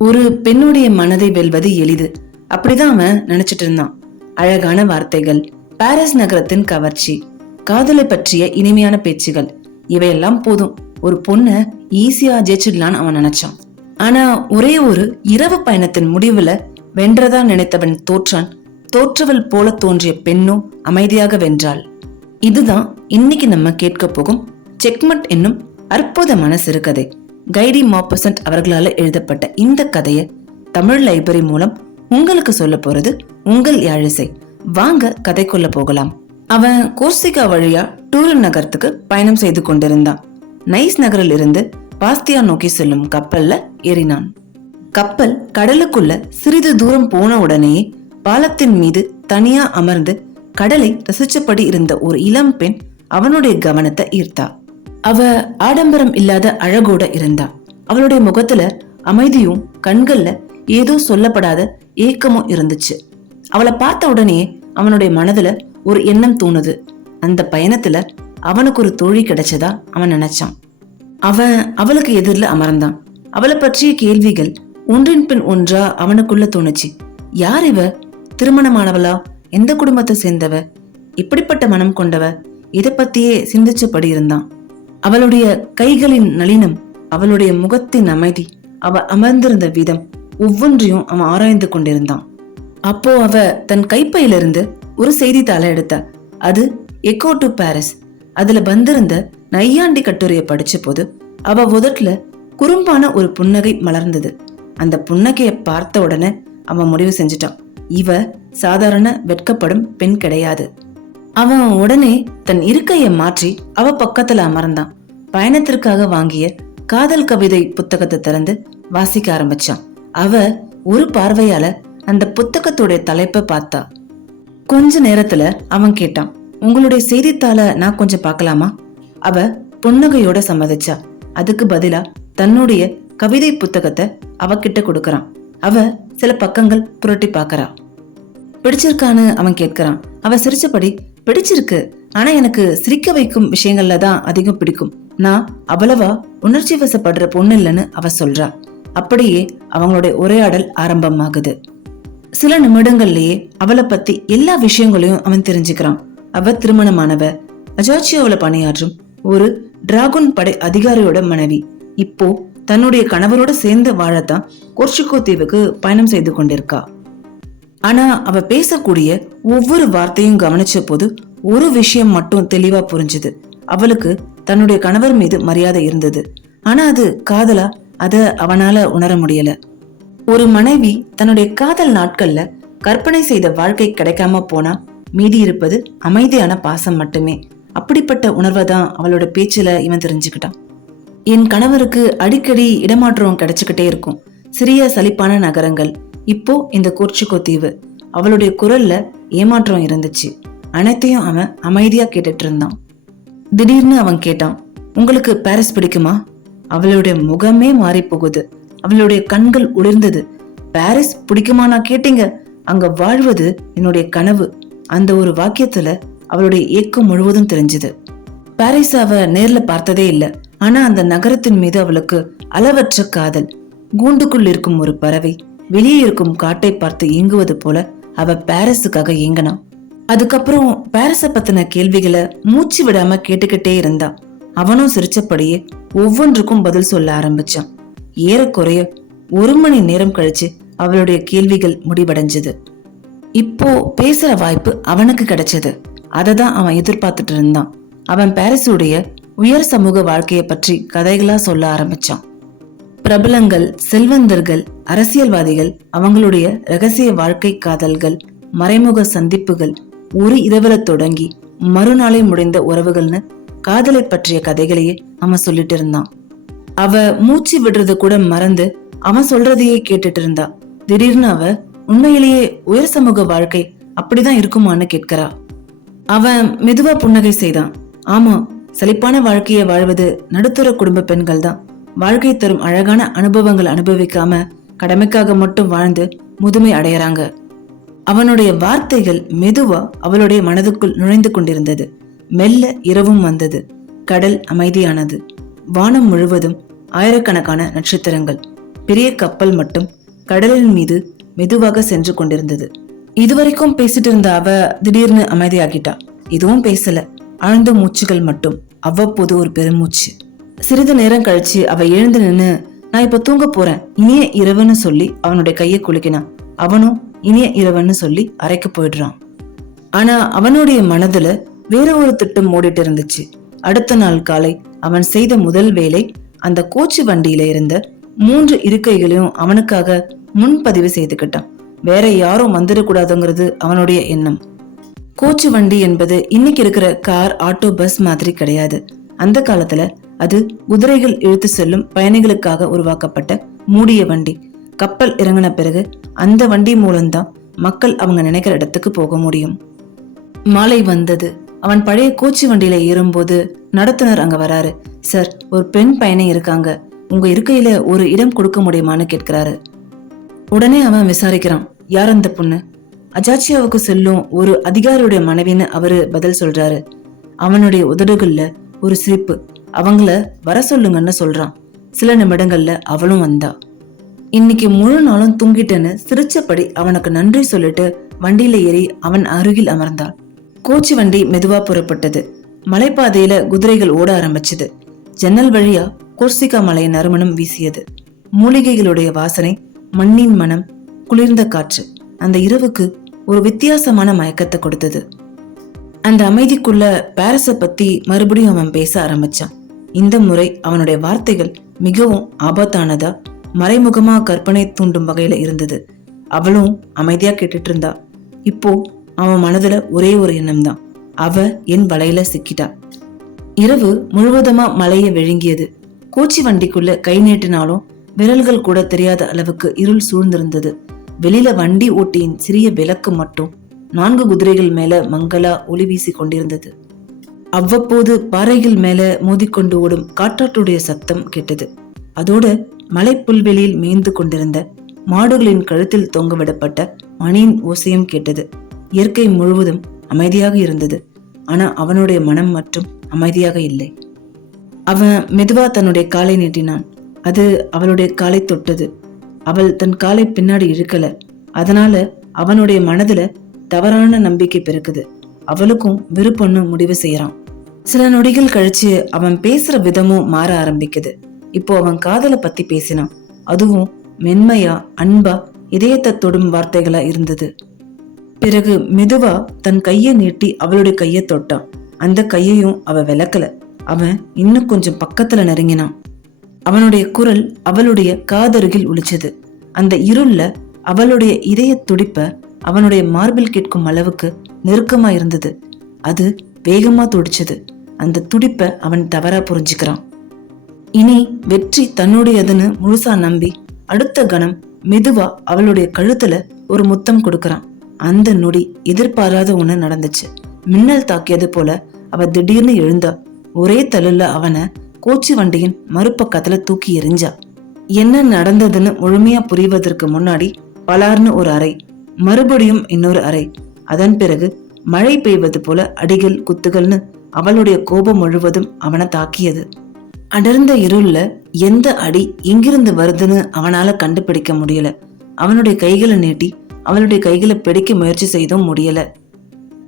ஒரு பெண்ணுடைய மனதை வெல்வது எளிது, அப்படிதான் அவன் நினைச்சிட்டு இருந்தான். அழகான வார்த்தைகள், பாரிஸ் நகரத்தின் கவர்ச்சி, காதலை பற்றிய இனிமையான பேச்சுகள், இவையெல்லாம் போதும் ஒரு பொண்ண ஈஸியா ஜெயிச்சிடலான்னு அவன் நினைச்சான். ஆனா ஒரே ஒரு இரவு பயணத்தின் முடிவுல வென்றதா நினைத்தவன் தோற்றான். தோற்றவள் போல தோன்றிய பெண்ணோ அமைதியாக வென்றாள். இதுதான் இன்னைக்கு நம்ம கேட்க போகும் செக்மட் என்னும் அற்புதமான சிறுகதை. கைடி மாப்பசன்ட் அவர்களால் எழுதப்பட்ட இந்த கதையை தமிழ் லைப்ரரி மூலம் உங்களுக்கு சொல்ல போறது உங்கள் யாழிசை. வாங்க கதைக்குள்ள போகலாம். அவன் கோர்சிகா வழியா டூரின் நகரத்துக்கு பயணம் செய்து கொண்டிருந்தான். நைஸ் நகரில் இருந்து பாஸ்தியா நோக்கி செல்லும் கப்பல்ல ஏறினான். கப்பல் கடலுக்குள்ள சிறிது தூரம் போன உடனேயே பாலத்தின் மீது தனியா அமர்ந்து கடலை ரசிச்சபடி இருந்த ஒரு இளம் பெண் அவனுடைய கவனத்தை ஈர்த்தா. அவ ஆடம்பரம் இல்லாத அழகோட இருந்தா. அவளுடைய முகத்துல அமைதியும் கண்கள்ல ஏதோ சொல்லப்படாத ஏக்கமும் இருந்துச்சு. அவளை பார்த்த உடனே அவனுடைய மனதுல ஒரு எண்ணம் தோணுது. அந்த பயணத்துல அவனுக்கு ஒரு தோழி கிடைச்சதா அவன் நினைச்சான். அவன் அவளுக்கு எதிரில் அமர்ந்தான். அவளை பற்றிய கேள்விகள் ஒன்றின் பின் ஒன்றா அவனுக்குள்ள தோணுச்சு. யார் இவ? திருமணமானவளா? எந்த குடும்பத்தை சேர்ந்தவ? இப்படிப்பட்ட மனம் கொண்டவ? இதை பத்தியே சிந்திச்சபடி இருந்தான். அவளுடைய கைகளின் நளினம், அவளுடைய முகத்தின் அமைதி, அவ அமர்ந்திருந்த விதம் ஒவ்வொன்றையும் அவன் ஆராய்ந்து கொண்டிருந்தான். அப்போ அவ தன் கைப்பையிலிருந்து ஒரு செய்தித்தாளை எடுத்தா. அது எக்கோ டு பாரிஸ். அதுல வந்திருந்த நையாண்டி கட்டுரையை படிச்ச போது அவ உதட்டுல குறும்பான ஒரு புன்னகை மலர்ந்தது. அந்த புன்னகையை பார்த்த உடனே அவன் முடிவு செஞ்சிட்டான், இவ சாதாரண வெட்கப்படும் பெண் கிடையாது. அவன் உடனே தன் இருக்கையை மாற்றி அவ பக்கத்துல அமர்ந்தான். பயணத்திற்காக வாங்கிய காதல் கவிதை புத்தகத்தை திறந்து வாசிக்க ஆரம்பிச்சான். அவ ஒரு பார்வையால அந்த புத்தகத்துடைய தலைப்பை பார்த்தா. கொஞ்ச நேரத்துல அவன் கேட்டான், உங்களுடைய செய்தித்தாளை நான் கொஞ்சம் பார்க்கலாமா? அவ புன்னகையோட சம்மதிச்சா. அதுக்கு பதிலா தன்னுடைய கவிதை புத்தகத்தை அவகிட்ட கொடுக்கறான். அவ சில பக்கங்கள் புரட்டி பாக்கறா. பிடிச்சிருக்கான்னு அவன் கேட்கிறான். அவ சிரிச்சபடி, பிடிச்சிருக்கு, ஆனா எனக்கு சிரிக்க வைக்கும் விஷயங்கள்ல தான் அதிகம் பிடிக்கும். நான் அவ்வளவா உணர்ச்சி வசப்படுற பொண்ணு இல்லைன்னு அவ சொல்றா. அப்படியே அவங்களுடைய உரையாடல் ஆரம்பமாகுது. சில நிமிடங்கள்லயே அவளை பத்தி எல்லா விஷயங்களையும் அவன் தெரிஞ்சுக்கிறான். அவ திருமணமானவ, அஜாச்சியோவில பணியாற்றும் ஒரு டிராகன் படை அதிகாரியோட மனைவி. இப்போ தன்னுடைய கணவரோட சேர்ந்து வாழத்தான் கோர்சிகோ தீவுக்கு பயணம் செய்து கொண்டிருக்கா. ஆனா அவ பேசக்கூடிய ஒவ்வொரு வார்த்தையும் கவனிச்ச போது ஒரு விஷயம் மட்டும் தெளிவா புரிஞ்சுது. அவளுக்கு தன்னுடைய கணவர் மீது மரியாதை இருந்தது. ஆனா அது காதலா? அத அவனால உணர முடியல. ஒரு மனைவி தன்னுடைய காதல் நாட்கள்ல கற்பனை செய்த வாழ்க்கை கிடைக்காம போனா மீதி இருப்பது அமைதியான பாசம் மட்டுமே. அப்படிப்பட்ட உணர்வை தான் அவளோட பேச்சுல இவன் தெரிஞ்சுக்கிட்டான். என் கணவருக்கு அடிக்கடி இடமாற்றம் கிடைச்சுக்கிட்டே இருக்கும். சிறிய சலிப்பான நகரங்கள், இப்போ இந்த கோர்சிகோ தீவு. அவளுடைய குரல்ல ஏமாற்றம் இருந்துச்சு. அனைத்தையும் அவன் அமைதியா கேட்டுட்டு இருந்தான். திடீர்னு அவன் கேட்டான், உங்களுக்கு பாரிஸ் பிடிக்குமா? அவளுடைய முகமே மாறி போகுது. அவளுடைய கண்கள் உளிர்ந்தது. பாரிஸ் பிடிக்குமா நான் கேட்டீங்க? அங்க வாழ்வது என்னுடைய கனவு. அந்த ஒரு வாக்கியத்துல அவளுடைய ஏக்கம் முழுவதும் தெரிஞ்சது. பாரிஸ் அவ நேர்ல பார்த்ததே இல்ல. ஆனா அந்த நகரத்தின் மீது அவளுக்கு அளவற்ற காதல். கூண்டுக்குள் இருக்கும் ஒரு பறவை வெளியே இருக்கும் காட்டை பார்த்து ஏங்குவது போல அவ பாரிஸுக்காக ஏங்கினான். அதுக்கப்புறம் பாரிஸ பத்தின கேள்விகளை மூச்சு விடாம கேட்டுக்கிட்டே இருந்தா. அவனும் சிரிச்சபடியே ஒவ்வொன்றுக்கும் பதில் சொல்ல ஆரம்பிச்சான். ஏறக்குறைய 1 மணி நேரம் கழிச்சு அவளுடைய கேள்விகள் முடிவடைஞ்சது. இப்போ பேசுற வாய்ப்பு அவனுக்கு கிடைச்சது. அததான் அவன் எதிர்பார்த்துட்டு இருந்தான். அவன் பாரிஸுடைய உயர் சமூக வாழ்க்கைய பற்றி கதைகளா சொல்ல ஆரம்பிச்சான். பிரபலங்கள், செல்வந்தர்கள், அரசியல்வாதிகள், அவங்களுடைய ரகசிய வாழ்க்கை காதல்கள், மறைமுக சந்திப்புகள், ஒரு இரவுல தொடங்கி மறுநாளை முடிந்த உறவுகள்னு காதலை பற்றிய கதைகளையே அவன் சொல்லிட்டு இருந்தான். அவ மூச்சு விடுறது கூட மறந்து அவன் சொல்றதையே கேட்டுட்டு இருந்தா. திடீர்னு அவ, உண்மையிலேயே உயர் சமூக வாழ்க்கை அப்படிதான் இருக்குமான்னு கேட்கிறா. அவன் மெதுவா புன்னகை செய்தான். ஆமா, சலிப்பான வாழ்க்கையை வாழ்வது நடுத்தர குடும்ப பெண்கள் தான். வாழ்க்கை தரும் அழகான அனுபவங்கள் அனுபவிக்காம கடமைக்காக மட்டும் வாழ்ந்து முதுமை அடையறாங்க. அவனுடைய வார்த்தைகள் மெதுவா அவளுடைய மனதுக்குள் நுழைந்து கொண்டிருந்தது. மெல்ல இரவும் வந்தது. கடல் அமைதியானது. வானம் முழுவதும் ஆயிரக்கணக்கான நட்சத்திரங்கள். பெரிய கப்பல் மட்டும் கடலின் மீது மெதுவாக சென்று கொண்டிருந்தது. இதுவரைக்கும் பேசிட்டு இருந்த அவ திடீர்னு அமைதியாகிட்டா. எதுவும் பேசல, ஆழ்ந்த மூச்சுகள் மட்டும். அவ்வப்போது ஒரு பெருமூச்சு. சிறிது நேரம் கழிச்சு அவ எழுந்து நின்னு, நான் இப்ப தூங்க போறேன், இனிய இரவுன்னு சொல்லி அவனுடைய கையை குலுக்கினான். அவனும் இனிய இரவுன்னு சொல்லி அறைக்கு போயிடுறான். ஆனா அவனுடைய மனதுல வேற ஒரு திட்டம் ஓடிட்டு இருந்துச்சு. அடுத்த நாள் காலை அவன் செய்த முதல் வேலை அந்த கோச்சு வண்டியில இருந்த 3 இருக்கைகளையும் அவனுக்காக முன்பதிவு செய்துக்கிட்டான். வேற யாரும் வந்துடக்கூடாதுங்கிறது அவனுடைய எண்ணம். கோச்சு வண்டி என்பது இன்னைக்கு இருக்கிற கார், ஆட்டோ, பஸ் மாதிரி கிடையாது. அந்த காலத்துல அது குதிரைகள் இழுத்து செல்லும் பயணிகளுக்காக உருவாக்கப்பட்ட மூடிய வண்டி. கப்பல் இறங்கின பிறகு அந்த வண்டி மூலம்தான் மக்கள் அவங்க நினைக்கிற இடத்துக்கு போக முடியும். மாலை வந்தது. அவன் பழைய கோச்சு வண்டியில ஏறும்போது நடத்துனர் அங்க வராரு. சார், ஒரு பெண் பயணி இருக்காங்க, உங்க இருக்கையில ஒரு இடம் கொடுக்க முடியுமான்னு கேட்கிறாரு. உடனே அவன் விசாரிக்கிறான், யார் அந்த பொண்ணு? அஜாச்சியாவுக்கு செல்லும் ஒரு அதிகாரியுடைய மனைவின்னு அவரு பதில் சொல்றாரு. அவனுடைய உதடுகள்ல ஒரு சிரிப்பு. அவங்கள வர சொல்லுங்கன்னு சொல்றான். சில நிமிடங்கள்ல அவளும் வந்தா. இன்னைக்கு முழு நாளும் தூங்கிட்டேன்னு சிரிச்சபடி அவனுக்கு நன்றி சொல்லிட்டு வண்டியில ஏறி அவன் அருகில் அமர்ந்தாள். கோச்சு வண்டி மெதுவா புறப்பட்டது. மலைப்பாதையில குதிரைகள் ஓட ஆரம்பிச்சது. ஜன்னல் வழியா கோர்சிகா மலை நறுமணம் வீசியது. மூலிகைகளுடைய வாசனை, மண்ணின் மனம், குளிர்ந்த காற்று அந்த இரவுக்கு ஒரு வித்தியாசமான மயக்கத்தை கொடுத்தது. அந்த அமைதிக்குள்ள பாரிஸ பத்தி மறுபடியும் அவன் பேச ஆரம்பிச்சான். இந்த முறை அவனுடைய வார்த்தைகள் மிகவும் ஆபத்தானதா, மறைமுகமா கற்பனை தூண்டும் வகையில இருந்தது. அவளும் அமைதியா கேட்டுட்டு இருந்தா. இப்போ அவன் மனதுல ஒரே ஒரு எண்ணம் தான், அவ என் வலையில சிக்கிட்டா. இரவு முழுவதுமா மலைய விழுங்கியது. கோச்சி வண்டிக்குள்ள கை நீட்டினாலும் விரல்கள் கூட தெரியாத அளவுக்கு இருள் சூழ்ந்திருந்தது. வெளியில வண்டி ஓட்டியின் சிறிய விளக்கு மட்டும் 4 குதிரைகள் மேல மங்களா ஒளி வீசி கொண்டிருந்தது. அவ்வப்போது பாறைகள் மேல மோதிக்கொண்டு ஓடும் காற்றாற்றுடைய சத்தம் கேட்டது. அதோட மலை புல்வெளியில் மேய்ந்து கொண்டிருந்த மாடுகளின் கழுத்தில் தொங்கவிடப்பட்ட மணியின் ஓசையும் கேட்டது. இயற்கை முழுவதும் அமைதியாக இருந்தது. ஆனா அவனுடைய மனம் மட்டும் அமைதியாக இல்லை. அவன் மெதுவா தன்னுடைய காலை நீட்டினான். அது அவளுடைய காலை தொட்டது. அவள் தன் காலை பின்னாடி இழுக்கல. அதனால அவனுடைய மனதுல தவறான நம்பிக்கை பிறக்குது. அவளுக்கும் விருப்பம்னு முடிவு செய்யறான். சில நொடிகள் கழிச்சு அவன் பேசுற விதமும் மாற ஆரம்பிக்குது. இப்போ அவன் காதலை பத்தி பேசினான். அதுவும் மென்மையா, அன்பா, இதயத்தை தொடும் வார்த்தைகளா இருந்தது. பிறகு மெதுவா தன் கையை நீட்டி அவளுடைய கையை தொட்டான். அந்த கையையும் அவ விளக்கல. அவன் இன்னும் கொஞ்சம் பக்கத்துல நெருங்கினான். அவனுடைய குரல் அவளுடைய காதருகில் ஒலிச்சது. அந்த இருள்ல அவளுடைய இதய துடிப்ப அவனுடைய மார்பில் கேட்கும் அளவுக்கு நெருக்கமா இருந்தது. அது வேகமா துடிச்சது. அந்த துடிப்ப அவன் தவறா புரிஞ்சுக்கிறான். இனி வெற்றி தன்னுடையதுன்னு முழுசா நம்பி அடுத்த கணம் மெதுவா அவளுடைய கழுத்துல ஒரு முத்தம் கொடுக்கறான். அந்த நொடி எதிர்பாராத ஒண்ணு நடந்துச்சு. மின்னல் தாக்கியது போல அவ திடீர்னு எழுந்தா. ஒரே தள்ளுல அவனை கோச்சி வண்டியின் மறுபக்கத்துல தூக்கி எறிஞ்சா. என்ன நடந்ததுன்னு முழுமையா புரிவதற்கு முன்னாடி பலார்னு ஒரு அறை, மறுபடியும் இன்னொரு அறை. அதன் பிறகு மழை பெய்வது போல அடிகள், குத்துகள்னு அவளுடைய கோபம் முழுவதும் அவனை தாக்கியது. அடர்ந்த இருள்ல எந்த அடி எங்கிருந்து வருதுன்னு அவனால கண்டுபிடிக்க முடியல. அவனுடைய கைகளை நீட்டி அவளுடைய கைகளை பிடிக்க முயற்சி செய்தும் முடியல.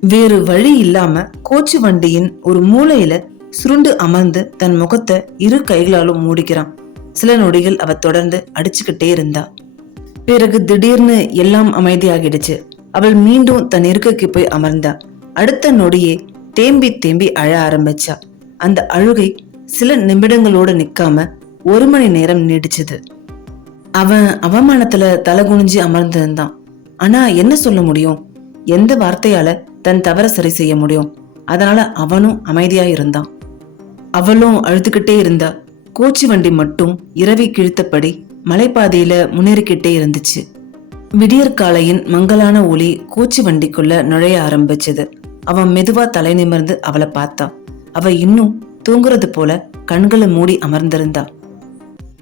வேறு வழி இல்லாம கோச்சு வண்டியின் ஒரு மூலையில சுருண்டு அமர்ந்து தன் முகத்தை இரு கைகளாலும் மூடிக்கிறான். சில நொடிகள் அவ தொடர்ந்து அடிச்சுக்கிட்டே இருந்தா. பிறகு திடீர்னு எல்லாம் அமைதியாகிடுச்சு. அவள் மீண்டும் தன் இருக்கைக்கு போய் அமர்ந்தா. அடுத்த நொடியே தேம்பி தேம்பி அழ ஆரம்பிச்சா. அந்த அழுகை சில நிமிடங்களோட நிக்காம 1 மணி நேரம் நீடிச்சது. அவன் அவமானத்துல தலை குனிஞ்சு அமர்ந்திருந்தான். ஆனா என்ன சொல்ல முடியும்? எந்த வார்த்தையால தன் தவற சரி செய்ய முடியும்? அதனால அவனும் அமைதியா இருந்தான். அவளும் அழுதுகிட்டே இருந்தா. கோச்சி வண்டி மட்டும் இரவி கிழித்தபடி மலைப்பாதையில முன்னேறிக்கிட்டே இருந்துச்சு. விடியற்காலையின் மங்கலான ஒளி கோச்சி வண்டிக்குள்ள நுழைய ஆரம்பிச்சது. அவன் மெதுவா தலை நிமிர்ந்து அவளை பார்த்தா. அவ இன்னும் தூங்குறது போல கண்களை மூடி அமர்ந்திருந்தா.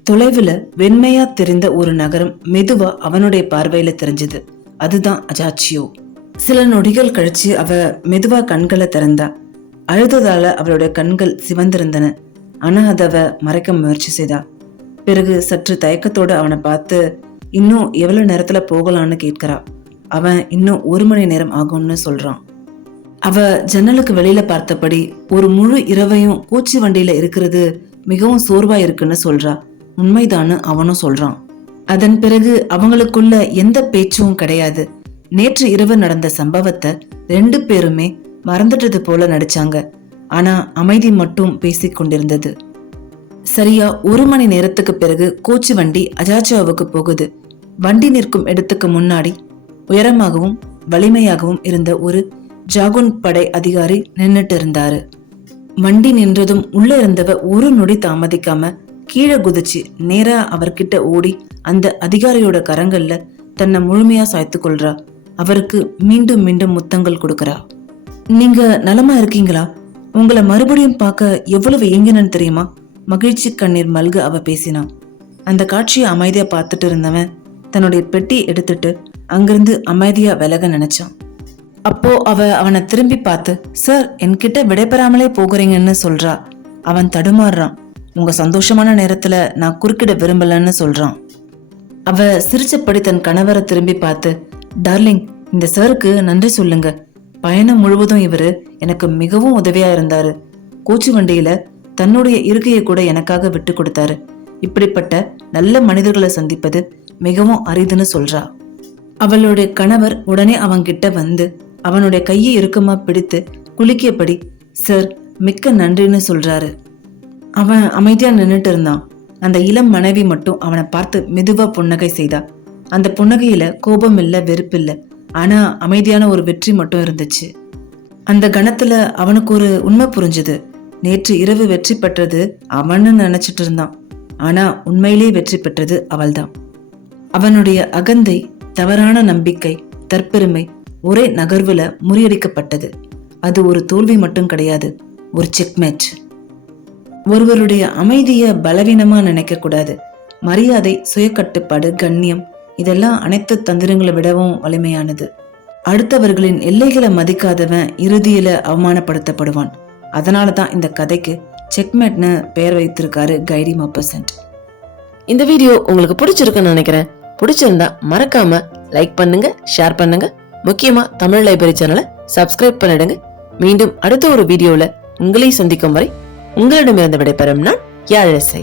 தொலைவுல வெண்மையா தெரிந்த ஒரு நகரம் மெதுவா அவனுடைய பார்வையில தெரிஞ்சது. அதுதான் அஜாச்சியோ. சில நொடிகள் கழிச்சு அவ மெதுவா கண்களை திறந்தா. அழுததால அவளுடைய கண்கள் சிவந்திருந்தன. ஆனா அதவ மறைக்க முயற்சி செய்தா. பிறகு சற்று தயக்கத்தோட அவனை பார்த்து இன்னும் எவ்வளவு நேரத்துல போகலான்னு கேட்கிறா. அவன் இன்னும் 1 மணி நேரம் ஆகும்னு சொல்றான். அவ ஜன்னலுக்கு வெளியில பார்த்தபடி ஒரு முழு இரவையும் பூச்சி வண்டியில இருக்கிறது மிகவும் சோர்வா இருக்குன்னு சொல்றா. உண்மைதான்னு அவனும் சொல்றான். அதன் பிறகு அவங்களுக்குள்ள எந்த பேச்சும் கிடையாது. நேற்று இரவு நடந்த சம்பவத்தை 2 பேருமே மறந்துட்டது போல நடிச்சாங்க. ஆனா அமைதி மட்டும் பேசிக் கொண்டிருந்தது. சரியா 1 மணி நேரத்துக்கு பிறகு கோச்சி வண்டி அஜாச்சாவுக்கு போகுது. வண்டி நிற்கும் இடத்துக்கு முன்னாடி உயரமாகவும் வலிமையாகவும் இருந்த ஒரு ஜாகுன் படை அதிகாரி நின்னுட்டு இருந்தாரு. வண்டி நின்றதும் உள்ள இருந்தவ ஒரு நொடி தாமதிக்காம கீழே குதிச்சு நேரா அவர்கிட்ட ஓடி அந்த அதிகாரியோட கரங்கள்ல தன்னை முழுமையா சாய்த்து கொள்றா. அவருக்கு மீண்டும் மீண்டும் முத்தங்கள் கொடுக்கறா. நீங்க நலமா இருக்கீங்களா? உங்களை மறுபடியும் பார்க்க எவ்வளவு ஏங்கினன்னு தெரியுமா? மகிழ்ச்சி கண்ணீர் மல்க அவ பேசினான். அந்த காட்சியை அமைதியா பார்த்துட்டு இருந்தவன் தன்னுடைய பெட்டி எடுத்துட்டு அங்கிருந்து அமைதியா விலக நினைச்சான். அப்போ அவனை திரும்பி பார்த்து, சார், என்கிட்ட விடைபெறாமலே போகிறீங்கன்னு சொல்றா. அவன் தடுமாறுறான். உங்க சந்தோஷமான நேரத்துல நான் குறுக்கிட விரும்பலன்னு சொல்றான். அவ சிரிச்சபடி தன் கணவரை திரும்பி பார்த்து, டார்லிங், இந்த சாருக்கு நன்றி சொல்லுங்க. பயணம் முழுவதும் இவரு எனக்கு மிகவும் உதவியா இருந்தாரு. கோச்சு வண்டியில தன்னுடைய இருக்கையை கூட எனக்காக விட்டு கொடுத்தாரு. இப்படிப்பட்ட நல்ல மனிதர்களை சந்திப்பது மிகவும் அரிதுன்னு சொல்றா. அவளுடைய கணவர் உடனே அவன்கிட்ட வந்து அவனுடைய கையை இறுக்கமா பிடித்து குலுக்கியபடி, சார், மிக்க நன்றின்னு சொல்றாரு. அவன் அமைதியா நின்னுட்டு இருந்தான். அந்த இளம் மனைவி மட்டும் அவனை பார்த்து மெதுவா புன்னகை செய்தா. அந்த புன்னகையில கோபம் இல்ல, வெறுப்பு இல்ல, ஆனா அமைதியான ஒரு வெற்றி மட்டும் இருந்துச்சு. அந்த கணத்துல அவனுக்கு ஒரு உண்மை புரிஞ்சுது. நேற்று இரவு வெற்றி பெற்றது அவன்னு நினைச்சிட்டு இருந்தான். ஆனா உண்மையிலேயே வெற்றி பெற்றது அவள்தான். அவனுடைய அகந்தை, தவறான நம்பிக்கை, தற்பெருமை ஒரே நகர்வுல முறியடிக்கப்பட்டது. அது ஒரு தோல்வி மட்டும் கிடையாது, ஒரு செக்மேட். ஒருவருடைய அமைதிய பலவீனமா நினைக்க கூடாது. மரியாதை, சுய கட்டுப்பாடு, கண்ணியம், இதெல்லாம் அனைத்து தந்திரங்களை விடவும் வலிமையானது. அடுத்தவர்களின் எல்லைகளை மதிக்காதவன் இறுதியில அவமானப்படுத்தப்படுவான். அதனாலதான் இந்த கதைக்கு செக்மேட்னு பெயர் வைத்திருக்காரு கைடி மப்பசன்ட். இந்த வீடியோ உங்களுக்கு பிடிச்சிருக்குன்னு நினைக்கிறேன். பிடிச்சிருந்தா மறக்காம லைக் பண்ணுங்க, ஷேர் பண்ணுங்க. முக்கியமா தமிழ் லைப்ரரி சேனலை சப்ஸ்கிரைப் பண்ணிடுங்க. மீண்டும் அடுத்த ஒரு வீடியோல உங்களை சந்திக்கும் வரை உங்களிடமிருந்து விடைபெறும் நான் யாழிசை.